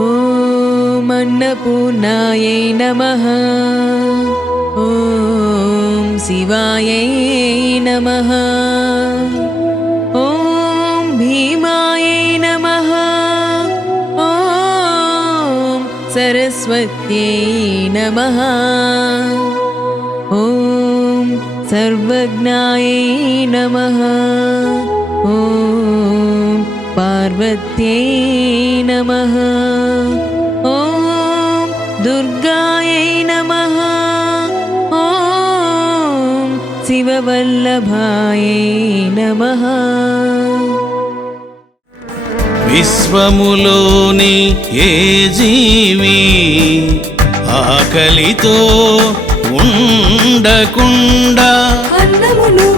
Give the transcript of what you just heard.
ఓం అన్నపూర్ణాయై నమః. ఓం శివాయై నమః. ఓం భీమాయై నమః. ఓం సరస్వత్యై నమః. ఓం సర్వజ్ఞాయై నమః. ఓం పార్వత్యై నమః. ఓం దుర్గాయై నమః. ఓం శివవల్లభాయై నమః. విశ్వములోని ఏ జీవి ఆకలితో ఉండకుండా అన్నమును